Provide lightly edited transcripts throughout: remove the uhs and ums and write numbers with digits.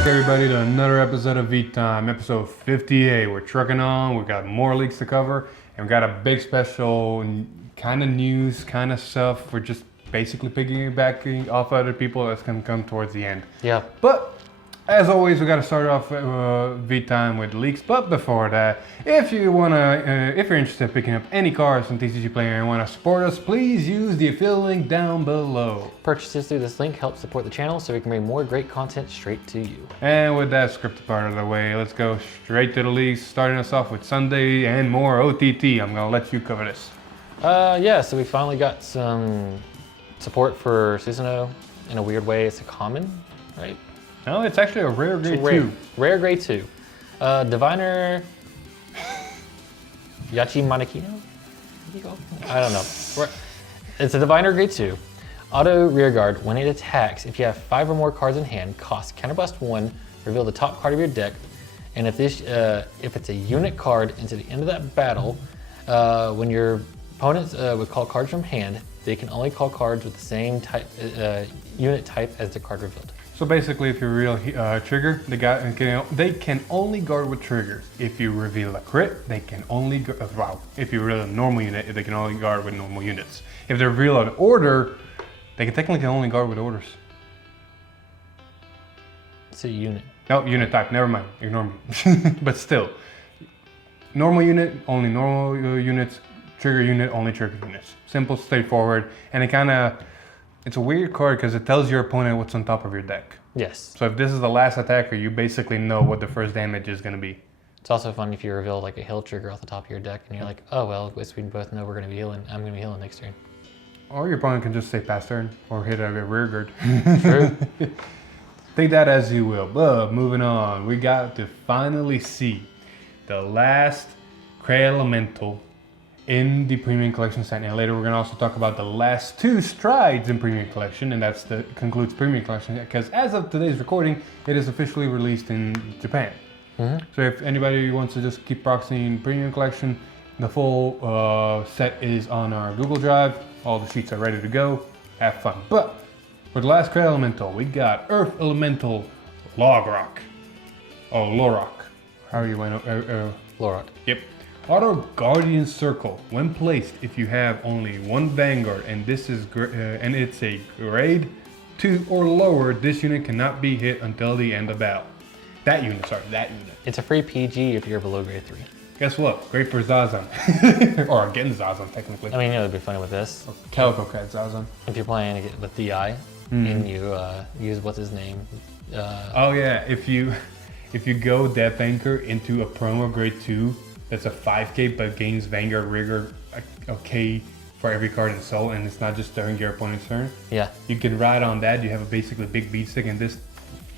back, everybody, to another episode of V-Time, episode 58. We're trucking on, we got more leaks to cover, and we got a big special kind of news, kind of stuff. We're just basically piggybacking off other people that's going to come towards the end. Yeah. But as always, we got to start off V-Time with leaks. But before that, if you're interested in picking up any cars from TCG Player and want to support us, please use the affiliate link down below. Purchases through this link help support the channel so we can bring more great content straight to you. And with that scripted part of the way, let's go straight to the leaks, starting us off with Sunday and more OTT. I'm going to let you cover this. Yeah, so we finally got some support for Susanoo. In a weird way, it's a common, right? No, it's actually a rare grade 2. Rare grade 2. Diviner Yachi Manakino? I don't know. It's a Diviner grade 2. Auto rear guard, when it attacks, if you have 5 or more cards in hand, cost counterblast 1, reveal the top card of your deck, and if it's a unit card into the end of that battle, when your opponents would call cards from hand, they can only call cards with the same type, unit type as the card revealed. So basically, if you reveal trigger, they can only guard with triggers. If you reveal a crit, they can only if you reveal a normal unit, they can only guard with normal units. If they reveal an order, they can technically only guard with orders. It's a unit. No, unit type. Never mind. Ignore me. But still, normal unit, only normal units. Trigger unit, only trigger units. Simple, straightforward, and it's a weird card because it tells your opponent what's on top of your deck. Yes. So if this is the last attacker, you basically know what the first damage is going to be. It's also fun if you reveal like a heal trigger off the top of your deck and you're like, oh well, we both know we're going to be healing. I'm going to be healing next turn. Or your opponent can just say pass turn or hit a rear guard. True. Take that as you will. But moving on, we got to finally see the last Cray Elemental in the Premium Collection set. And later we're going to also talk about the last 2 strides in Premium Collection, and that's concludes Premium Collection, because as of today's recording, it is officially released in Japan. Mm-hmm. So if anybody wants to just keep proxying Premium Collection, the full set is on our Google Drive. All the sheets are ready to go. Have fun. But for the last Cray Elemental, we got Earth Elemental Logrock. Oh, Lorok. How are you going to... Lorok. Yep. Auto Guardian Circle. When placed, if you have only 1 Vanguard and this is and it's a grade 2 or lower, this unit cannot be hit until the end of battle. That unit. It's a free PG if you're below grade 3. Guess what? Great for Zazan. Or again Zazan, technically. I mean, it'd be funny with this. Or Calico Cat Zazan. If you're playing with DI and you use what's his name. Oh yeah, if you go Death Anchor into a promo grade 2, that's a 5k but gains Vanguard Rigor a K for every card in Soul, and it's not just during your opponent's turn. Yeah. You can ride on that. You have a basically big beat stick, and this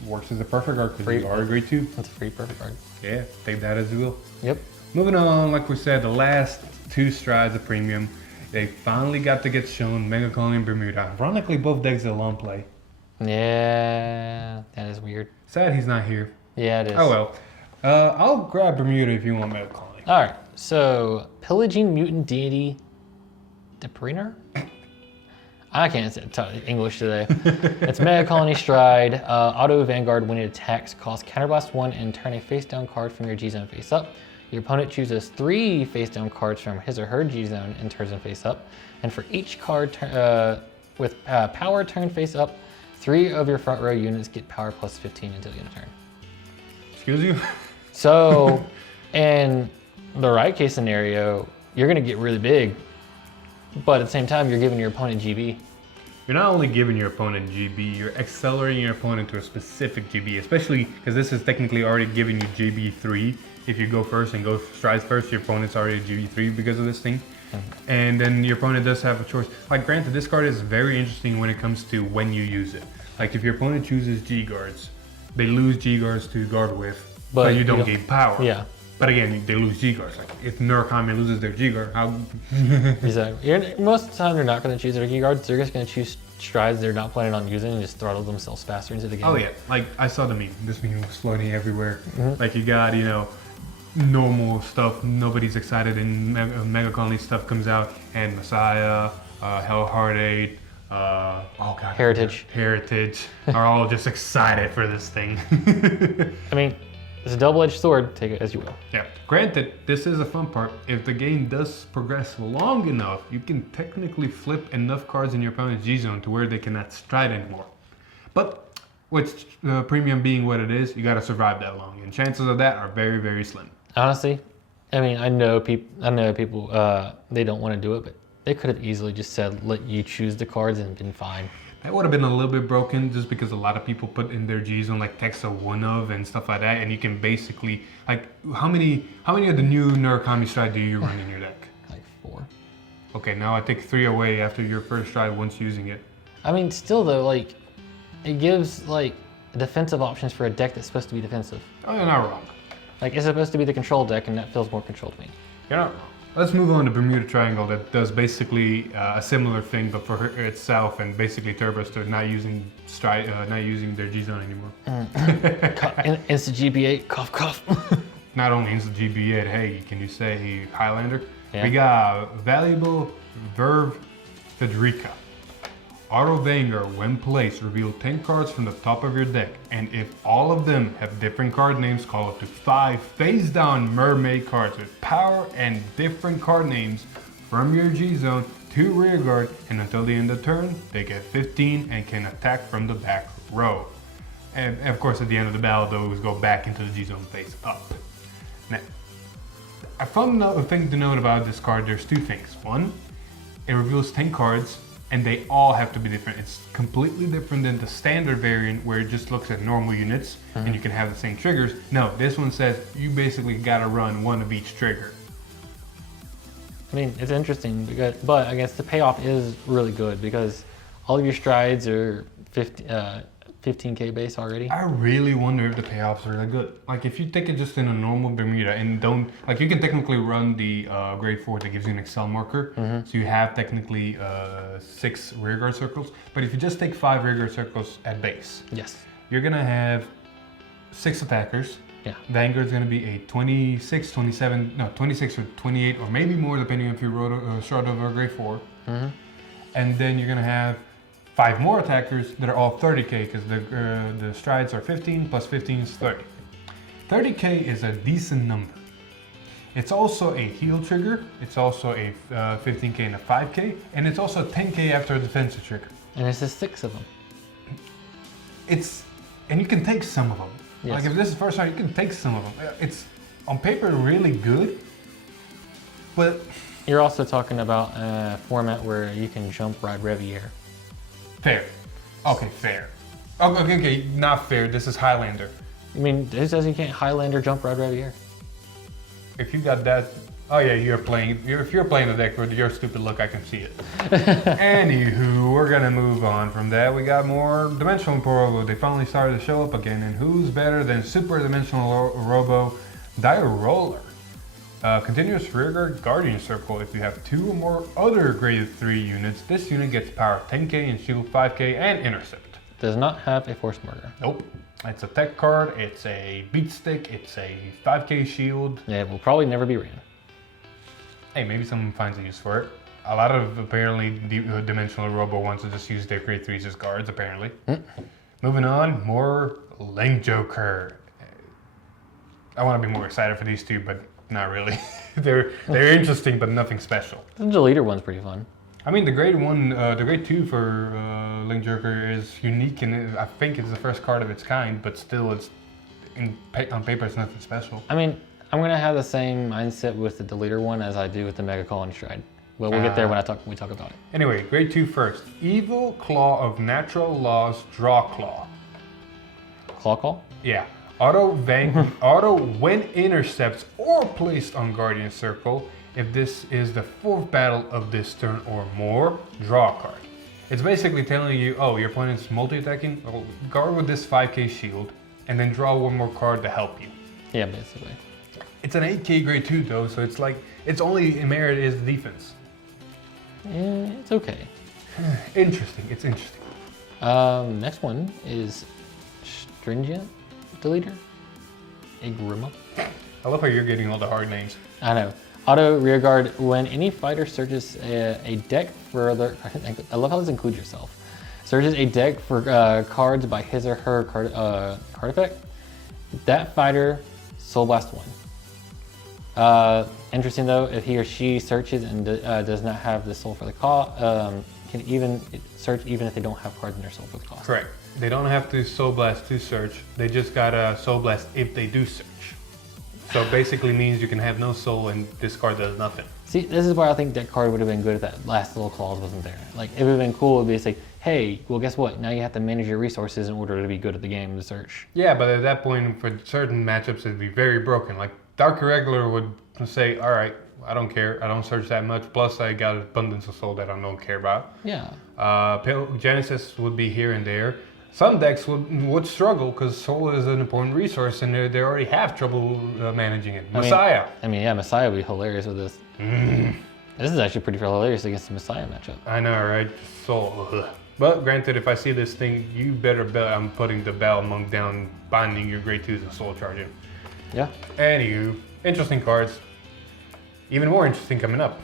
works as a perfect card because you are a grade 2. That's a free perfect card. Yeah, take that as you will. Yep. Moving on, like we said, the last 2 strides of Premium, they finally got to get shown. Mega Colony and Bermuda. Ironically, both decks are long play. Yeah, that is weird. Sad he's not here. Yeah, it is. Oh well. I'll grab Bermuda if you want Mega Colony. Alright, so Pillaging Mutant Deity Deprener? I can't say English today. It's Mega Colony Stride. Auto Vanguard, when it attacks, costs Counterblast 1 and turn a face down card from your G zone face up. Your opponent chooses 3 face down cards from his or her G zone and turns them face up. And for each card with power turned face up, 3 of your front row units get power plus 15 until the end of turn. Excuse you? So, in the right case scenario, you're going to get really big, but at the same time, you're giving your opponent GB. You're not only giving your opponent GB, you're accelerating your opponent to a specific GB, especially because this is technically already giving you GB3. If you go first and go strides first, your opponent's already GB3 because of this thing. Mm-hmm. And then your opponent does have a choice. Like, granted, this card is very interesting when it comes to when you use it. Like, if your opponent chooses G-Guards, they lose G-Guards to guard with, but you don't gain power. Yeah. But again, they lose G-Guards. Like, if Murakami loses their G-Guard, how... Exactly. Most of the time, they're not going to choose their G-Guards. They're just going to choose strides they're not planning on using and just throttle themselves faster into the game. Oh yeah, like I saw the meme. This meme was floating everywhere. Mm-hmm. Like you got, normal stuff, nobody's excited, and Mega Colony stuff comes out, and Messiah, Hellheart 8, oh god, Heritage. are all just excited for this thing. I mean, it's a double-edged sword. Take it as you will. Yeah. Granted, this is a fun part. If the game does progress long enough, you can technically flip enough cards in your opponent's G-zone to where they cannot stride anymore. But with premium being what it is, you got to survive that long, and chances of that are very, very slim. Honestly, I mean, I know people. They don't want to do it, but they could have easily just said, "Let you choose the cards," and been fine. That would have been a little bit broken just because a lot of people put in their G-zone like text of one of and stuff like that, and you can basically like how many of the new Murakami stride do you run in your deck? Like 4. Okay, now I take 3 away after your first stride once using it. I mean, still though, like it gives like defensive options for a deck that's supposed to be defensive. Oh, you're not wrong. Like it's supposed to be the control deck, and that feels more control to me. You're not wrong. Let's move on to Bermuda Triangle that does basically a similar thing, but for itself, and basically turbos to not using stride, not using their G-zone anymore. Instant GB8, cough cough. Not only instant GB8, hey, can you say Highlander? Yeah. We got Valuable Verve Federica. Auto Vanguard, when placed, reveal 10 cards from the top of your deck, and if all of them have different card names, call up to 5 face-down mermaid cards with power and different card names from your G-zone to rearguard, and until the end of turn, they get 15 and can attack from the back row. And of course, at the end of the battle, those go back into the G-zone face up. Now, a fun thing to note about this card, there's 2 things. One, it reveals 10 cards, and they all have to be different. It's completely different than the standard variant where it just looks at normal units and you can have the same triggers. No, this one says you basically gotta run 1 of each trigger. I mean, it's interesting, but I guess the payoff is really good because all of your strides are 15K base already. I really wonder if the payoffs are that good. Like if you take it just in a normal Bermuda and don't, like you can technically run the grade 4 that gives you an Excel marker. So you have technically 6 rearguard circles. But if you just take 5 rearguard circles at base, Yes. you're gonna have 6 attackers. Yeah. Vanguard's gonna be a 26, 27, no, 26 or 28 or maybe more depending if you short over a grade 4. And then you're gonna have 5 more attackers that are all 30k because the strides are 15 plus 15 is 30. 30k is a decent number. It's also a heal trigger, it's also a 15k and a 5k, and it's also 10k after a defensive trigger. And it's just 6 of them. And you can take some of them. Yes. Like if this is first round, you can take some of them. It's on paper really good, but You're also talking about a format where you can jump ride Revier. fair. Okay, fair. Okay, not fair. This is Highlander. I mean, who says you can't Highlander jump ride Revier? If you got that, oh yeah, if you're playing the deck with your stupid look, I can see it. Anywho, we're gonna move on from that. We got more Dimensional Robo. They finally started to show up again, and who's better than Super Dimensional Robo Dire Roller? Continuous rearguard Guardian Circle. If you have 2 or more other grade 3 units, this unit gets power 10k and shield 5k and intercept. Does not have a force marker. Nope. It's a tech card, it's a beat stick, it's a 5k shield. Yeah, it will probably never be ran. Hey, maybe someone finds a use for it. A lot of apparently Dimensional Robo wants to just use their grade 3s as guards, apparently. Moving on, more Link Joker. I want to be more excited for these 2, but not really. they're interesting, but nothing special. The deleter one's pretty fun. I mean, the grade 2 for Link Joker is unique, and I think it's the first card of its kind, but still, it's on paper, it's nothing special. I mean, I'm gonna have the same mindset with the deleter one as I do with the Mega Colony Stride. But we'll get there when we talk about it. Anyway, grade 2 first. Evil Claw of Natural Laws Draw Claw. Claw Call? Yeah. Auto when intercepts or placed on Guardian Circle. If this is the 4th battle of this turn or more, draw a card. It's basically telling you, oh, your opponent's multi-attacking, well, guard with this 5k shield, and then draw 1 more card to help you. Yeah, basically. It's an 8k grade 2 though, so it's like, its only merit is defense. Yeah, it's okay. Interesting, it's interesting. Next one is Stringent Deleter. Agrima. I love how you're getting all the hard names. I know. Auto rearguard, when any fighter searches a deck for other, I love how this includes yourself. Searches a deck for cards by his or her card effect. That fighter Soul Blast 1. Interesting though, if he or she searches and does not have the soul for the cost, can even search even if they don't have cards in their soul for the cost. Correct. They don't have to Soul Blast to search. They just gotta Soul Blast if they do search. So it basically means you can have no soul and this card does nothing. See, this is why I think that card would have been good if that last little clause wasn't there. Like, it would have been cool, it would be say, hey, well, guess what? Now you have to manage your resources in order to be good at the game to search. Yeah, but at that point, for certain matchups, it'd be very broken. Like, Dark Irregular would say, all right, I don't care. I don't search that much. Plus, I got Abundance of Soul that I don't care about. Yeah. Genesis would be here and there. Some decks would struggle because Soul is an important resource and they already have trouble managing it. Messiah. Yeah, Messiah would be hilarious with this. This is actually pretty hilarious against the Messiah matchup. I know, right? Soul. Ugh. But granted, if I see this thing, you better bet I'm putting the Bell Monk down, binding your grade 2s and Soul Charging. Yeah. Anywho, interesting cards. Even more interesting coming up.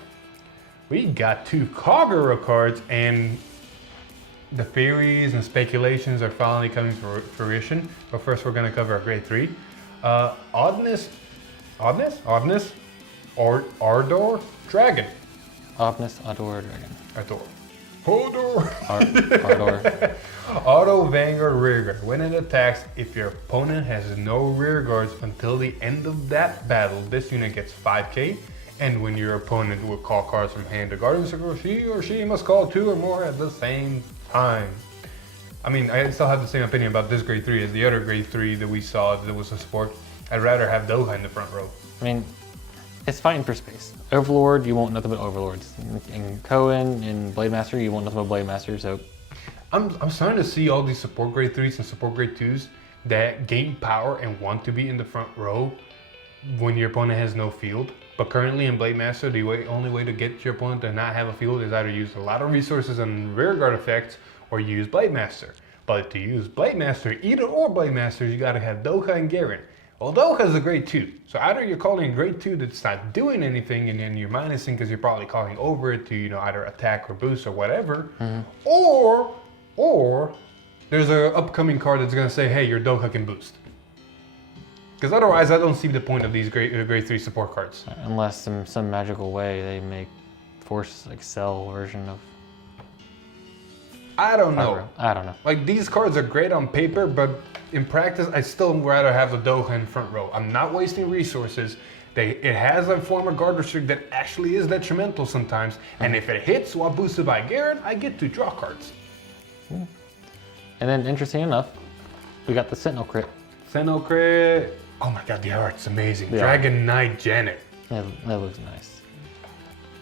We got 2 Kagura cards and the theories and speculations are finally coming to fruition. But first we're gonna cover a grade 3. Ardor Dragon. Oddness, Ardor, Dragon. Ardor. Auto Vanguard Rearguard. When it attacks, if your opponent has no rearguards until the end of that battle, this unit gets 5k. And when your opponent will call cards from hand to Guardian Circle, he or she must call 2 or more at the same time. I mean, I still have the same opinion about this grade 3 as the other grade 3 that we saw that was a support. I'd rather have Doha in the front row. I mean, it's fighting for space. Overlord, you want nothing but Overlords. In Cohen, in Blade Master, you want nothing but Blade Master, so... I'm starting to see all these support grade 3s and support grade 2s that gain power and want to be in the front row when your opponent has no field. But currently in Blade Master, the only way to get your opponent to not have a field is either use a lot of resources and rearguard effects or use Blade Master. But to use Blade Master, either or Blade Master, you gotta have Doha and Garen. Well, Doha's a grade 2. So either you're calling a grade 2 that's not doing anything and then you're minusing because you're probably calling over it to, you know, either attack or boost or whatever. Or there's an upcoming card that's gonna say, hey, your Doha can boost. Because otherwise, I don't see the point of these grade 3 support cards. Unless in some magical way they make Force Excel version of... I don't know. I don't know. Like, these cards are great on paper, but in practice, I still rather have the Doha in front row. I'm not wasting resources. It has a form of guard restrict that actually is detrimental sometimes. And if it hits while boosted by Garen, I get to draw cards. And then, interesting enough, we got the Sentinel crit. Sentinel crit. Oh my god, the art's amazing. Yeah. Dragon Knight Janet. That looks nice.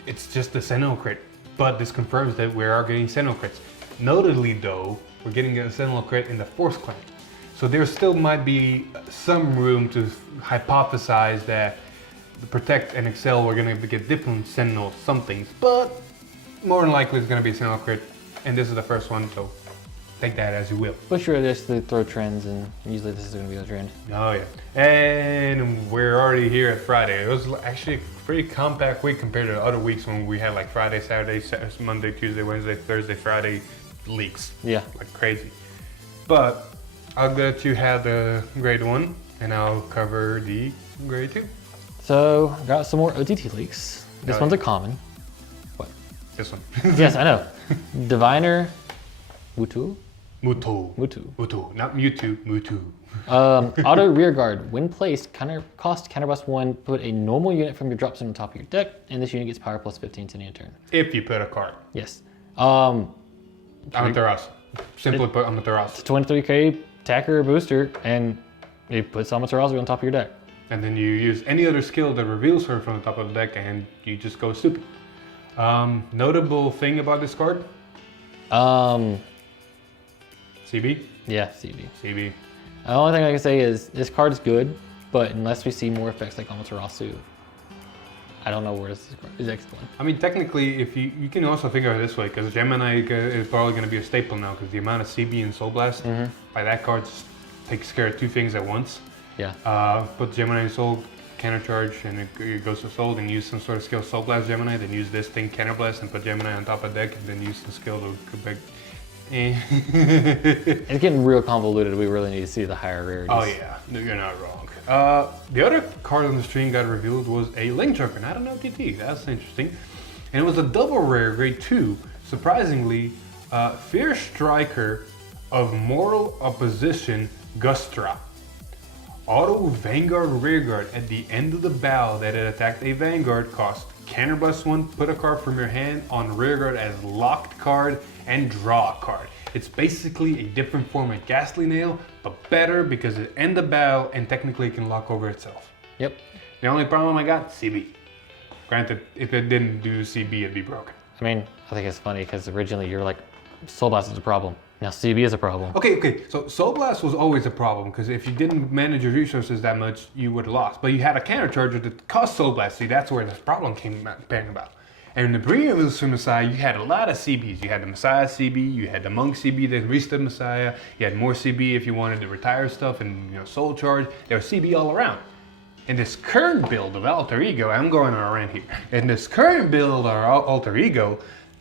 It's just the Sentinel crit, but this confirms that we are getting Sentinel crits. Notably though, we're getting a Sentinel crit in the Force Clan. So there still might be some room to hypothesize that the Protect and Excel we're going to get different Sentinel somethings, but more than likely it's going to be a Sentinel crit, and this is the first one, so take that as you will. But sure, just to throw trends, and usually this is going to be the trend. Oh yeah, and we're already here at Friday. It was actually a pretty compact week compared to other weeks when we had like Friday, Saturday, Monday, Tuesday, Wednesday, Thursday, Friday leaks. Yeah. Like crazy. But I'll let you have the grade 1 and I'll cover the grade 2. So, got some more OTT leaks. This one's a common. What? This one. Yes, I know. Diviner Mutu? Mutu. Not Mewtwo, Mutu. Auto rearguard. When placed, cost counterblast 1, put a normal unit from your drop zone on top of your deck, and this unit gets power plus 15 to the end of turn. If you put a card. Yes. Amaterasu. Simply put Amaterasu. 23k attacker or booster, and you put Amaterasu on top of your deck. And then you use any other skill that reveals her from the top of the deck and you just go stupid. Notable thing about this card? CB? Yeah, CB. CB. The only thing I can say is this card is good, but unless we see more effects like Amaterasu, I don't know where this is going. I mean, technically, if you can also think of it this way, because Gemini is probably going to be a staple now, because the amount of CB and Soul Blast, by that card takes care of 2 things at once. Yeah. But Gemini and Soul counter charge and it goes to Soul, then use some sort of skill Soul Blast Gemini, then use this thing Counter Blast and put Gemini on top of deck, and then use the skill to go back. It's getting real convoluted. We really need to see the higher rarities. Oh yeah, no, you're not wrong. The other card on the stream got revealed was a Link Joker, not an OTT. That's interesting. And it was a double rare, grade 2. Surprisingly, Fierce Striker of Mortal Opposition, Gustra. Auto Vanguard Rearguard. At the end of the battle that it attacked a Vanguard, cost +1, put a card from your hand on Rearguard as locked card, and draw a card. It's basically a different form of Ghastly Nail, but better because it ends the battle and technically can lock over itself. Yep. The only problem I got, CB. Granted, if it didn't do CB, it'd be broken. I mean, I think it's funny because originally you're like, Soul Blast is a problem. Now CB is a problem. Okay, so Soul Blast was always a problem because if you didn't manage your resources that much, you would have lost. But you had a counter charger that cost Soul Blast, see, that's where the problem came about. And in the previous Messiah, you had a lot of CBs. You had the Messiah CB, you had the Monk CB that restood Messiah, you had more CB if you wanted to retire stuff and Soul Charge. There was CB all around. In this current build of Alter Ego, I'm going on a rant here. In this current build of Alter Ego,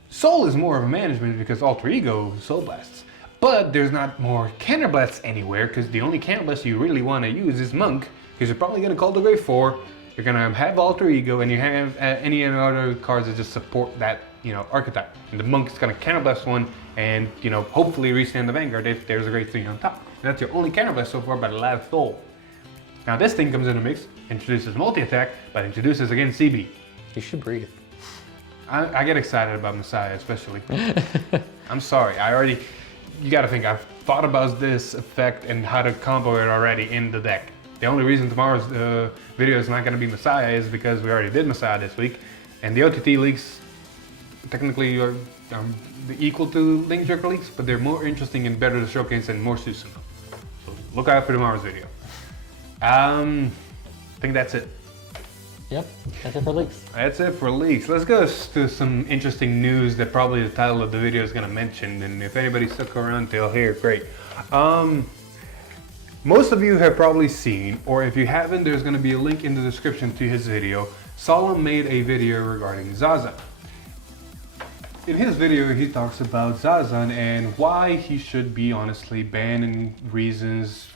Soul is more of a management because Alter Ego Soul Blasts. But there's not more Counter Blasts anywhere because the only Counter Blast you really want to use is Monk, because you're probably going to call the grade 4. You're gonna have Alter Ego, and you have any other cards that just support that, archetype. And the Monk is gonna counterblast one, and hopefully restand the Vanguard if there's a grade 3 on top. And that's your only counterblast so far by the last soul. Now this thing comes in the mix, introduces multi-attack, but introduces again CB. You should breathe. I get excited about Messiah, especially. I'm sorry, you gotta think, I've thought about this effect and how to combo it already in the deck. The only reason tomorrow's video is not going to be Messiah is because we already did Messiah this week. And the OTT leaks technically are equal to Link Joker leaks, but they're more interesting and better to showcase and more Susan. So look out for tomorrow's video. I think that's it. Yep, that's it for leaks. That's it for leaks. Let's go to some interesting news that probably the title of the video is going to mention. And if anybody stuck around till here, great. Most of you have probably seen, or if you haven't, there's going to be a link in the description to his video. Solemn made a video regarding Zazan. In his video, he talks about Zazan and why he should be honestly banned and reasons,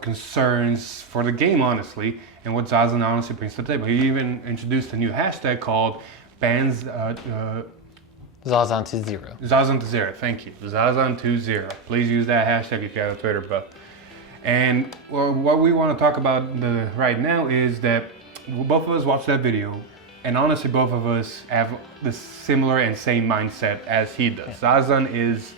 concerns for the game honestly, and what Zazan honestly brings to the table. He even introduced a new hashtag called bans Zazan to 0. Zazan to 0, thank you. Zazan to 0. Please use that hashtag if you have a Twitter, bro. And what we want to talk about right now is that both of us watched that video, and honestly both of us have the similar and same mindset as he does. Yeah. Zazan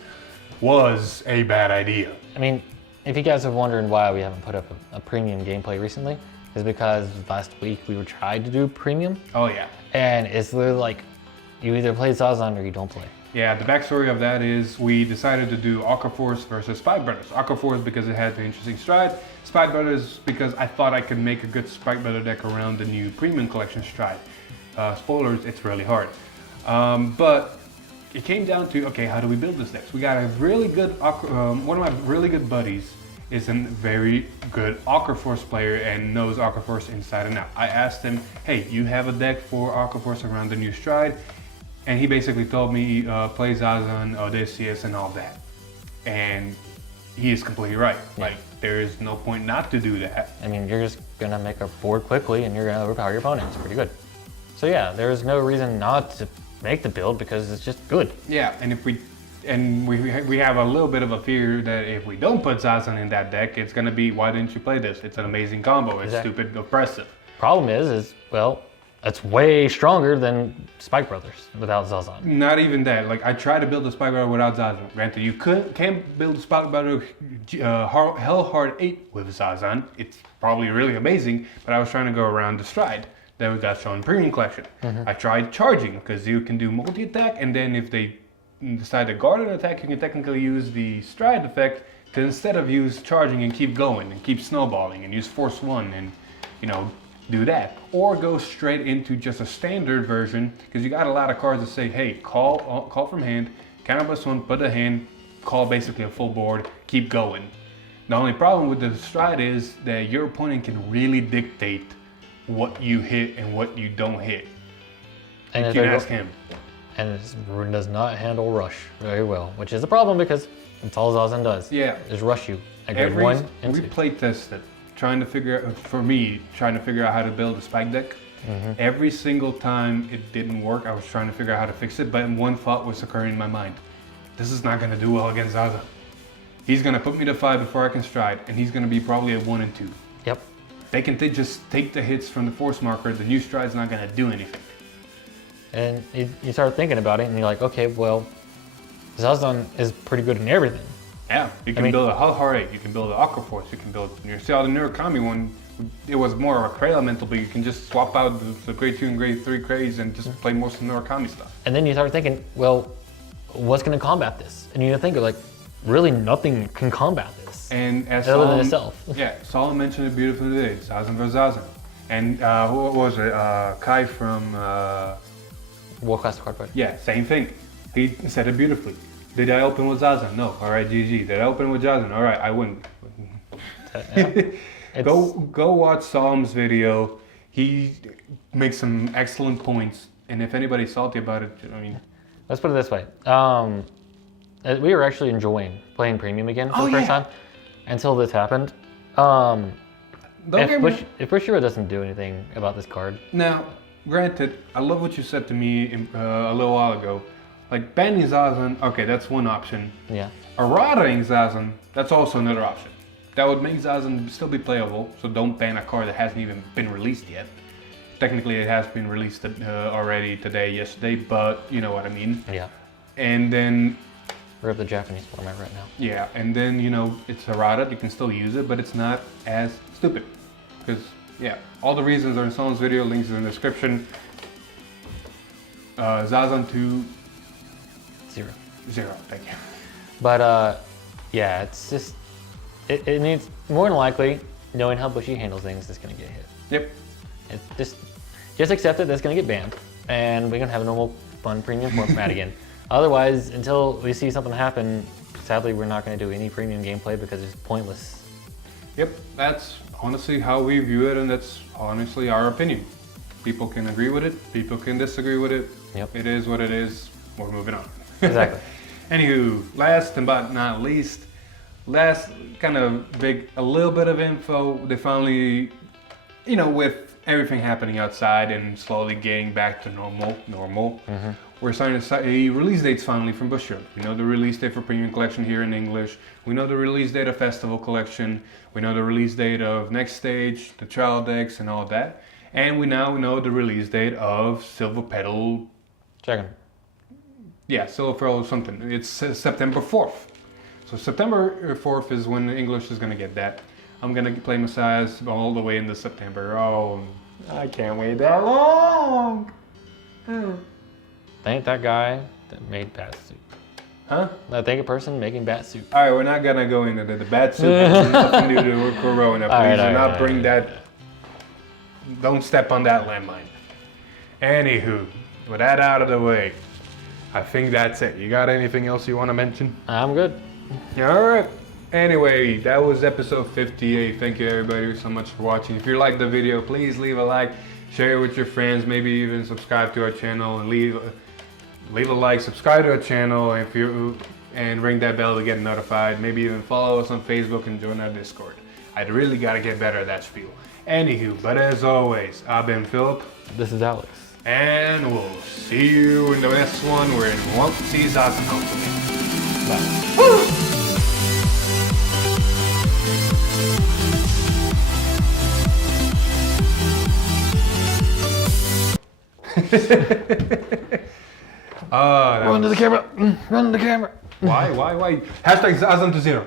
was a bad idea. I mean, if you guys are wondering why we haven't put up a premium gameplay recently, is because last week we tried to do premium. Oh yeah. And it's literally like, you either play Zazan or you don't play. Yeah, the backstory of that is we decided to do Aqua Force versus Spike Brothers. Aqua Force because it had the interesting stride. Spike Brothers because I thought I could make a good Spike Brother deck around the new Premium Collection stride. Spoilers, it's really hard. But it came down to, okay, how do we build this deck? So we got a really good, one of my really good buddies is a very good Aqua Force player and knows Aqua Force inside and out. I asked him, hey, you have a deck for Aqua Force around the new stride? And he basically told me, play Zazan, Odysseus, and all that. And he is completely right. Yeah. Like, there is no point not to do that. I mean, you're just gonna make a board quickly and you're gonna overpower your opponent. It's pretty good. So yeah, there's no reason not to make the build because it's just good. Yeah, and if we have a little bit of a fear that if we don't put Zazan in that deck, it's gonna be, why didn't you play this? It's an amazing combo. It's stupid oppressive. Problem is, well, it's way stronger than Spike Brothers without Zazan. Not even that. Like, I tried to build a Spike Brother without Zazan. Granted, you can't build a Spike Brother Hellheart 8 with Zazan. It's probably really amazing, but I was trying to go around the stride that we got shown in Premium Collection. I tried charging, because you can do multi-attack, and then if they decide to guard an attack, you can technically use the stride effect to, instead of use charging and keep going and keep snowballing and use Force 1 and, do that, or go straight into just a standard version, because you got a lot of cards that say, hey, call from hand, counterblast 1, put a hand, call basically a full board, keep going. The only problem with the stride is that your opponent can really dictate what you hit and what you don't hit. And You can ask him. And it does not handle rush very well, which is a problem because that's all Zazan does. Yeah. Is rush you at grade 1 and we 2. play tested, trying to figure out how to build a spike deck. Every single time it didn't work, I was trying to figure out how to fix it, but one thought was occurring in my mind. This is not going to do well against Zazan. He's going to put me to 5 before I can stride, and he's going to be probably at 1 and 2. Yep. They can just take the hits from the force marker, the new stride's not going to do anything. And you start thinking about it, and you're like, okay, well, Zazan is pretty good in everything. Yeah, you can build a Hull Horror, you can build an Aqua Force, you can build, you see how the Murakami one, it was more of a Cray Elemental, but you can just swap out the grade 2 and grade 3 Crays and just play most of the Murakami stuff. And then you start thinking, well, what's going to combat this? And you think, like, really nothing can combat this. And as other than Solomon, itself. Yeah, Solomon mentioned it beautifully today, Zazan vs. Zazan. And who was it? Kai from... World Class Card Fighter. Yeah, same thing. He said it beautifully. Did I open with Zazan? No. All right, GG. Did I open with Zazan? All right, I win. Yeah. Go watch Solom's video. He makes some excellent points. And if anybody's salty about it, I mean... Let's put it this way. We were actually enjoying playing Premium again for the first time until this happened. If Bushiro doesn't do anything about this card. Now, granted, I love what you said to me a little while ago. Like, banning Zazan, okay, that's one option. Yeah. Errataing Zazan, that's also another option. That would make Zazan still be playable, so don't ban a card that hasn't even been released yet. Technically, it has been released already today, yesterday, but you know what I mean. Yeah. And then... We're at the Japanese format right now. Yeah, and then, you know, it's errata, you can still use it, but it's not as stupid. Because, yeah, all the reasons are in someone's video, links in the description. Zazan 2... 0, thank you. But, yeah, it's just... It needs, more than likely, knowing how Bushy handles things, it's going to get hit. Yep. It just accept it, that's going to get banned. And we're going to have a normal, fun premium format again. Otherwise, until we see something happen, sadly, we're not going to do any premium gameplay because it's pointless. Yep, that's honestly how we view it, and that's honestly our opinion. People can agree with it, people can disagree with it. Yep. It is what it is, we're moving on. Exactly. Anywho, last but not least, last kind of big, a little bit of info. They finally, you know, with everything happening outside and slowly getting back to normal, we're starting to see release dates finally from Bushiroad. We know the release date for Premium Collection here in English. We know the release date of Festival Collection. We know the release date of Next Stage, the trial decks and all that. And we now know the release date of Silver Petal. Checking. Yeah, Silver Petal something. It's September 4th. So September 4th is when English is going to get that. I'm going to play Messiahs all the way into September. Oh, I can't wait that long. Thank that guy that made bat soup. Huh? I thank a person making bat soup. All right, we're not going to go into the bat soup. Has nothing to do with Corona. Please do not bring that. Don't step on that landmine. Anywho, with that out of the way, I think that's it. You got anything else you want to mention? I'm good. All right. Anyway, that was episode 58. Thank you everybody so much for watching. If you liked the video, please leave a like, share it with your friends, maybe even subscribe to our channel and leave a like, subscribe to our channel and ring that bell to get notified. Maybe even follow us on Facebook and join our Discord. I'd really got to get better at that spiel. Anywho, but as always, I've been Philip. This is Alex. And we'll see you in the next one where we won't see Zazan hopefully. Bye. Run to the camera. Run to the camera. Why? Hashtag Zazan to 0.